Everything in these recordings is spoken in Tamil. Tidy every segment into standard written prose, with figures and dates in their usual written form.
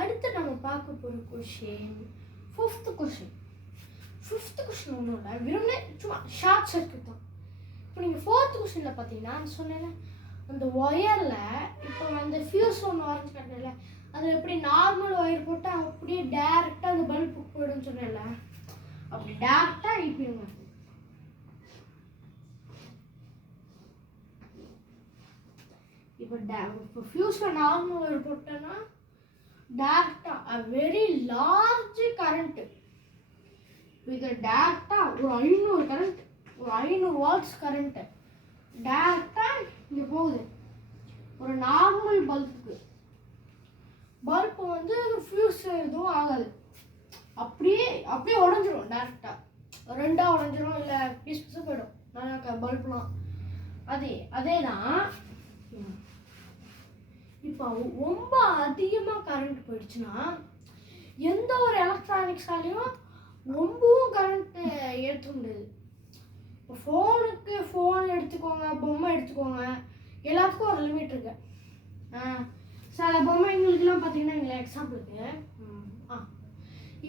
அடுத்து நம்ம பார்க்க போகிற கொஷின் ஃபிஃப்த் கொஷின் ஒன்றும் இல்லை, வெறும்னே சும்மா ஷார்ட் சர்க்கியூட் தான். இப்போ நீங்கள் ஃபோர்த் கொஷினில் பார்த்தீங்கன்னா சொன்னேன்ல, அந்த ஒயரில் இப்போ அந்த ஃபியூஸ் ஒன்று வரைஞ்சி காட்டுறல, அதில் எப்படி நார்மல் ஒயர் போட்டால் அப்படியே டேரெக்டாக அந்த பல்புக்கு போய்டுன்னு சொன்னேன்ல, அப்படி டேரெக்டாக அனுப்பிடுங்க. இப்போ ஃபியூஸில் நார்மல் ஒயர் போட்டோன்னா டேரெக்டாக வெரி லார்ஜ் கரண்ட்டு, இது டேரெக்டாக ஒரு 500 கரண்ட், ஒரு 500 வாட்ஸ் கரண்ட்டு டேரெக்டாக இங்கே போகுது ஒரு நார்மல் பல்புக்கு. பல்பு வந்து ஃபியூஸ் எதுவும் ஆகாது, அப்படியே உடஞ்சிரும், டேரெக்டாக ரெண்டாக உடஞ்சிரும், இல்லை பீஸ் பீஸாக போயிடும் நல்லா பல்புலாம். அதே தான். இப்போ ரொம்ப அதிகமாக கரண்ட் போயிடுச்சுன்னா எந்த ஒரு எலக்ட்ரானிக்ஸாலையும் ரொம்பவும் கரண்ட்டு ஏற்ற முடியாது. இப்போ ஃபோன் எடுத்துக்கோங்க, பொம்மை எடுத்துக்கோங்க, எல்லாத்துக்கும் ஒரு லிமிட் இருக்கு. சில பொம்மைங்களுக்குலாம் பார்த்தீங்கன்னா எங்களை எக்ஸாம்பிளுக்கு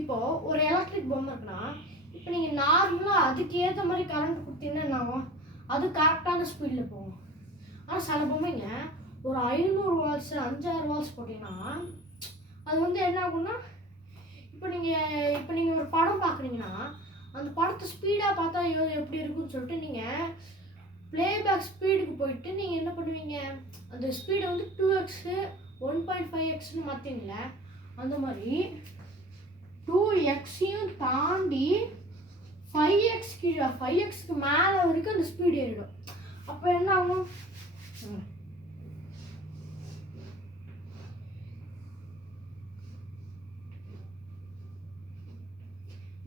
இப்போது ஒரு எலக்ட்ரிக் பொம்மை இருக்குன்னா, இப்போ நீங்கள் நார்மலாக அதுக்கு ஏற்ற மாதிரி கரண்ட் கொடுத்தீங்கன்னா என்ன ஆகும், அது கரெக்டான ஸ்பீடில் போகும். ஆனால் சில பொம்மைங்க ஒரு 500 வாட்ஸ் 5000 வாட்ஸ் போட்டிங்கன்னா அது வந்து என்ன ஆகும்னா, இப்போ நீங்கள் ஒரு படம் பார்க்குறீங்கன்னா அந்த படத்தை ஸ்பீடாக பார்த்தா எப்படி இருக்குன்னு சொல்லிட்டு நீங்கள் ப்ளேபேக் ஸ்பீடுக்கு போயிட்டு நீங்கள் என்ன பண்ணுவீங்க, அந்த ஸ்பீடை வந்து 2x 1.5xன்னு மாற்றிங்கள, அந்த மாதிரி 2xையும் தாண்டி 5xக்கு மேலே வரைக்கும் அந்த ஸ்பீடு ஏறிடும். அப்போ என்ன ஆகும்,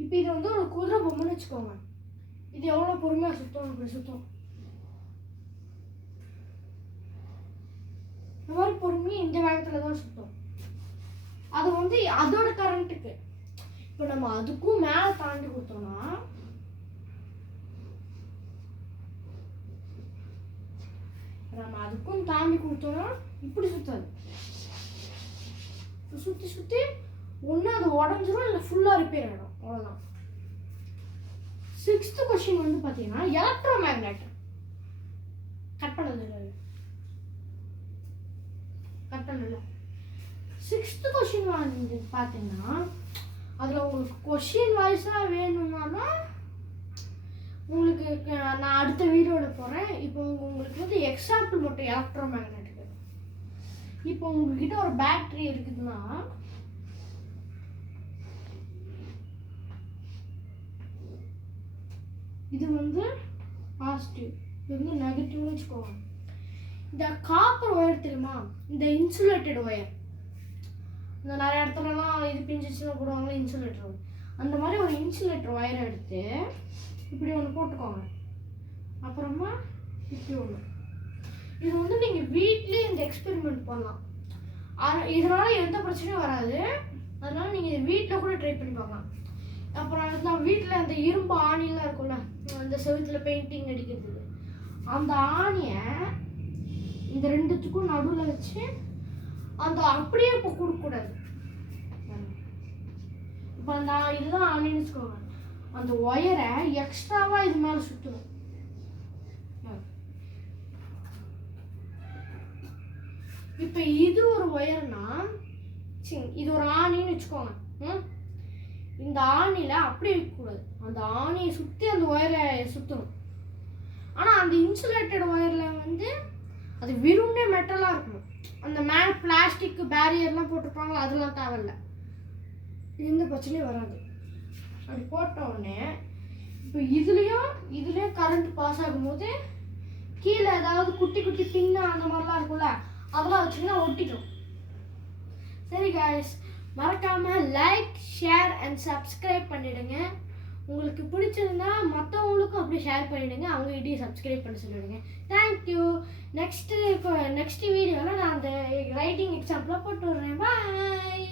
இப்போ இது வந்து ஒரு குதிரை பொம்மைன்னு வச்சுக்கோங்க, இது எவ்வளோ பொறுமையாக சுத்தம், இப்படி சுத்தம், இந்த மாதிரி பொறுமையாக இந்த வேகத்தில் தான் சுத்தம். அது வந்து அதோட கரண்ட்டுக்கு. இப்போ நம்ம அதுக்கும் மேலே தாண்டி கொடுத்தோம்னா இப்படி சுத்தாது, சுற்றி ஒன்று அது உடஞ்சிரும், இல்லை ஃபுல்லாக ரிப்பேர் ஆகிடும், அவ்வளோதான். 6th கொஸ்டின் வந்து பார்த்தீங்கன்னா எலக்ட்ரோ மேக்னெட். கட் பண்ணல 6th கொஸ்டின் வந்து பார்த்தீங்கன்னா அதில் உங்களுக்கு கொஸ்டின் வாய்ஸாக வேணும்னாலும் உங்களுக்கு நான் அடுத்த வீடியோவில் போகிறேன். இப்போ உங்களுக்கு வந்து எக்ஸாம்பிள் மட்டும் எலக்ட்ரோ மேக்னெட்டுக்கு. இப்போ உங்ககிட்ட ஒரு பேட்டரி இருக்குதுன்னா இது வந்து பாசிட்டிவ், இது வந்து நெகட்டிவ்னு வச்சுக்கோங்க. இந்த காப்பர் ஒயர் தெரியுமா, இந்த இன்சுலேட்டட் ஒயர், இந்த நிறைய இடத்துலலாம் இது பிஞ்சிச்சுன்னா போடுவாங்க இன்சுலேட்டர், அந்த மாதிரி ஒரு இன்சுலேட்டர் ஒயரை எடுத்து இப்படி ஒன்று போட்டுக்கோங்க. அப்புறமா இப்படி ஒன்று. இது வந்து நீங்கள் வீட்லேயே இந்த எக்ஸ்பெரிமெண்ட் பண்ணலாம். இதனால் எந்த பிரச்சனையும் வராது, அதனால் நீங்கள் இது வீட்டில் கூட ட்ரை பண்ணி பார்க்கலாம். அப்புறம் நான் வீட்டில் அந்த இரும்பு ஆணிலாம் இருக்கும்ல, அந்த செவுத்தில் பெயிண்டிங் அடிக்கிறதுக்கு, அந்த ஆணியை இந்த ரெண்டுத்துக்கும் நடுவில் வச்சு அந்த அப்படியே இப்போ கொடுக்கக்கூடாது. இப்போ அந்த இதுதான் ஆணின்னு வச்சுக்கோங்க, அந்த ஒயரை எக்ஸ்ட்ராவாக இது மேலே சுற்றணும். இப்போ இது ஒரு ஒயர்னா இது ஒரு ஆணின்னு வச்சுக்கோங்க. இந்த ஆணியில் அப்படியே வைக்கக்கூடாது, அந்த ஆணியை சுற்றி அந்த ஒயரை சுற்றணும். ஆனால் அந்த இன்சுலேட்டட் ஒயரில் வந்து அது வெறும்னே மெட்டலாக இருக்கணும். அந்த மேலே பிளாஸ்டிக் பேரியர்லாம் போட்டிருப்பாங்களா, அதெல்லாம் தேவையில்லை, எந்த பிரச்சனையும் வராது. அப்படி போட்ட உடனே இப்போ இதுலேயும் கரண்ட் பாஸ் ஆகும்போது கீழே ஏதாவது குட்டி குட்டி பின்னு அந்த மாதிரிலாம் இருக்கும்ல, அதெல்லாம் வச்சுன்னா ஒட்டிக்கும். சரி காய்ஸ், மறக்காமல் லைக் ஷேர் அண்ட் சப்ஸ்கிரைப் பண்ணிவிடுங்க. உங்களுக்கு பிடிச்சிருந்தா மற்றவங்களுக்கும் அப்படி ஷேர் பண்ணிவிடுங்க, அவங்ககிட்டயும் சப்ஸ்கிரைப் பண்ண சொல்லிவிடுங்க. தேங்க்யூ. நெக்ஸ்ட் வீடியோவில் நான் அந்த ரைட்டிங் எக்ஸாம்பிளாக போட்டு விட்றேன். பாய்.